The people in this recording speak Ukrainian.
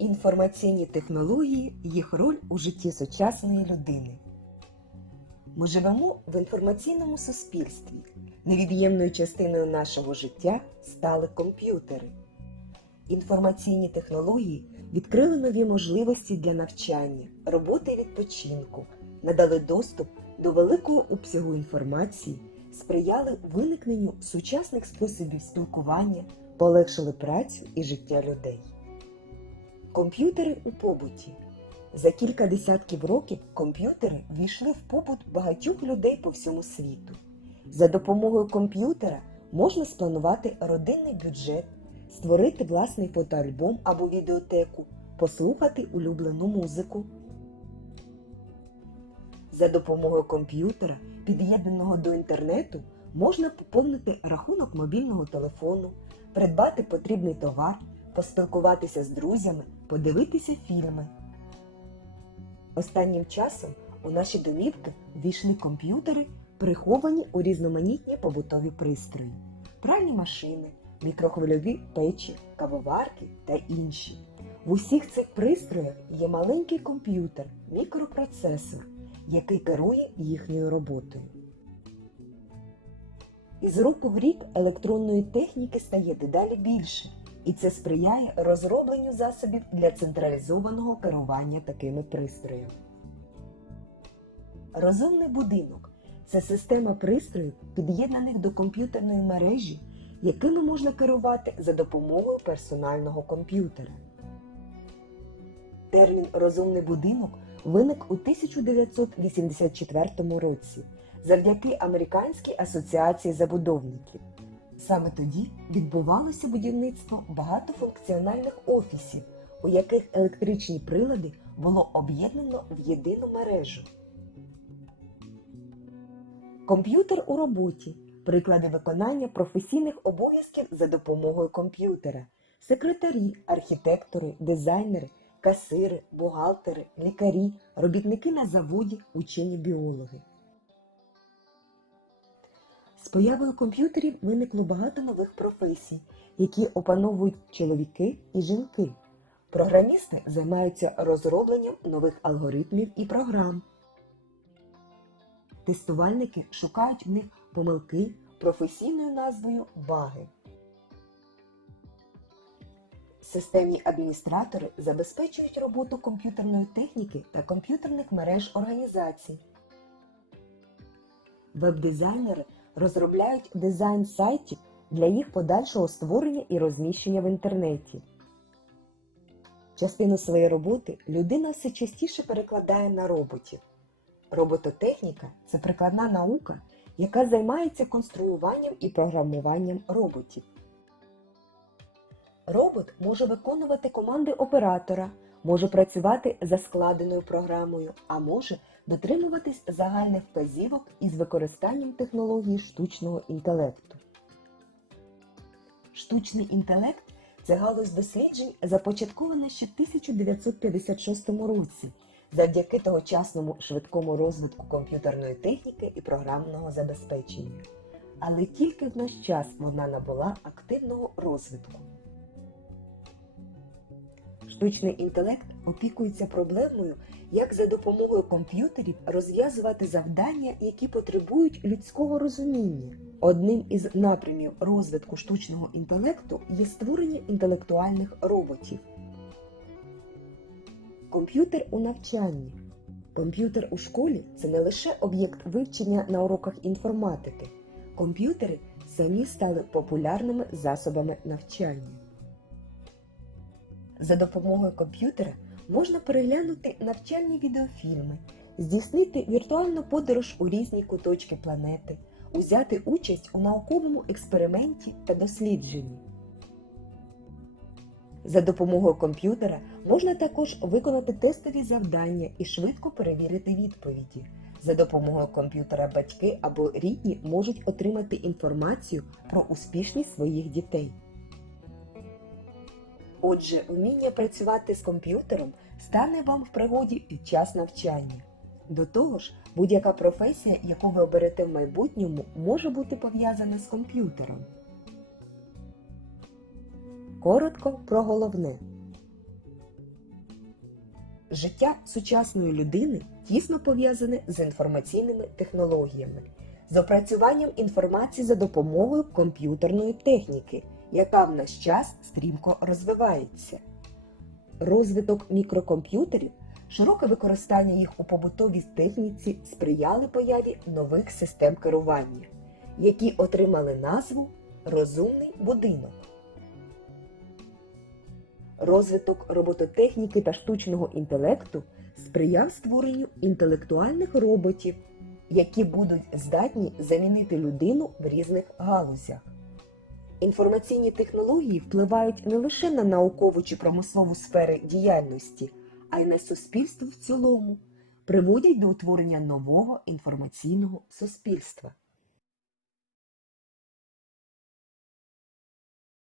Інформаційні технології їх роль у житті сучасної людини. Ми живемо в інформаційному суспільстві. Невід'ємною частиною нашого життя стали комп'ютери. Інформаційні технології відкрили нові можливості для навчання, роботи і відпочинку, надали доступ до великого обсягу інформації, сприяли виникненню сучасних способів спілкування, полегшили працю і життя людей. Комп'ютери у побуті. За кілька десятків років комп'ютери ввійшли в побут багатьох людей по всьому світу. За допомогою комп'ютера можна спланувати родинний бюджет, створити власний фотоальбом або відеотеку, послухати улюблену музику. За допомогою комп'ютера, під'єднаного до інтернету, можна поповнити рахунок мобільного телефону, придбати потрібний товар, поспілкуватися з друзями, подивитися фільми. Останнім часом у наші домівки ввійшли комп'ютери, приховані у різноманітні побутові пристрої, пральні машини, мікрохвильові печі, кавоварки та інші. В усіх цих пристроях є маленький комп'ютер, мікропроцесор, який керує їхньою роботою. Із року в рік електронної техніки стає дедалі більше, і це сприяє розробленню засобів для централізованого керування такими пристроями. Розумний будинок це система пристроїв, під'єднаних до комп'ютерної мережі, якими можна керувати за допомогою персонального комп'ютера. Термін розумний будинок виник у 1984 році завдяки Американській асоціації забудовників. Саме тоді відбувалося будівництво багатофункціональних офісів, у яких електричні прилади було об'єднано в єдину мережу. Комп'ютер у роботі приклади виконання професійних обов'язків за допомогою комп'ютера, секретарі, архітектори, дизайнери, касири, бухгалтери, лікарі, робітники на заводі, учені біологи. Появою комп'ютерів виникло багато нових професій, які опановують чоловіки і жінки. Програмісти займаються розробленням нових алгоритмів і програм. Тестувальники шукають в них помилки професійною назвою баги. Системні адміністратори забезпечують роботу комп'ютерної техніки та комп'ютерних мереж організацій. Веб-дизайнери розробляють дизайн сайтів для їх подальшого створення і розміщення в інтернеті. Частину своєї роботи людина все частіше перекладає на роботів. Робототехніка це прикладна наука, яка займається конструюванням і програмуванням роботів. Робот може виконувати команди оператора, може працювати за складеною програмою, а може дотримуватись загальних вказівок із використанням технології штучного інтелекту. Штучний інтелект це галузь досліджень, започаткована ще в 1956 році завдяки тогочасному швидкому розвитку комп'ютерної техніки і програмного забезпечення. Але тільки в наш час вона набула активного розвитку. Штучний інтелект опікується проблемою, як за допомогою комп'ютерів розв'язувати завдання, які потребують людського розуміння. Одним із напрямів розвитку штучного інтелекту є створення інтелектуальних роботів. Комп'ютер у навчанні. Комп'ютер у школі це не лише об'єкт вивчення на уроках інформатики. Комп'ютери самі стали популярними засобами навчання. За допомогою комп'ютера можна переглянути навчальні відеофільми, здійснити віртуальну подорож у різні куточки планети, узяти участь у науковому експерименті та дослідженні. За допомогою комп'ютера можна також виконати тестові завдання і швидко перевірити відповіді. За допомогою комп'ютера батьки або рідні можуть отримати інформацію про успішність своїх дітей. Отже, вміння працювати з комп'ютером стане вам в пригоді під час навчання. До того ж, будь-яка професія, яку ви оберете в майбутньому, може бути пов'язана з комп'ютером. Коротко про головне. Життя сучасної людини тісно пов'язане з інформаційними технологіями, з опрацюванням інформації за допомогою комп'ютерної техніки, яка в наш час стрімко розвивається. Розвиток мікрокомп'ютерів, широке використання їх у побутовій техніці сприяли появі нових систем керування, які отримали назву Розумний будинок. Розвиток робототехніки та штучного інтелекту сприяв створенню інтелектуальних роботів, які будуть здатні замінити людину в різних галузях. Інформаційні технології впливають не лише на наукову чи промислову сфери діяльності, а й на суспільство в цілому, приводять до утворення нового інформаційного суспільства.